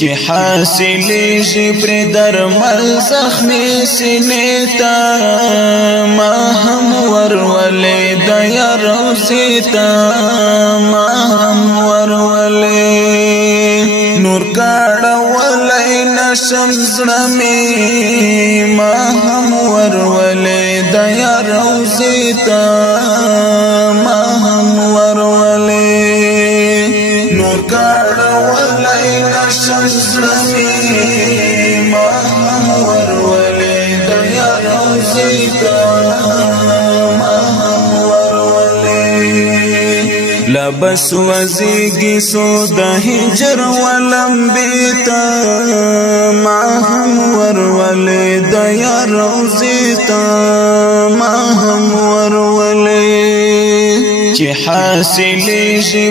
چې حاصلېږي پرې درمل زخمي سینې ته ما هم ورولې د یار روضې ته ما هم ورولې نور کاړولی نشم زړه مې ما هم ورولې د یار روضې ته ما هم ورولې نور کاړولی نشم زړه مې ما هم ورولې د یار روضې ته ما هم ورولې لبس وزیږي سو د هجر ولمبې ته ما هم ورولې د یار روضې ته ما هم ورولې چې حاصلېږي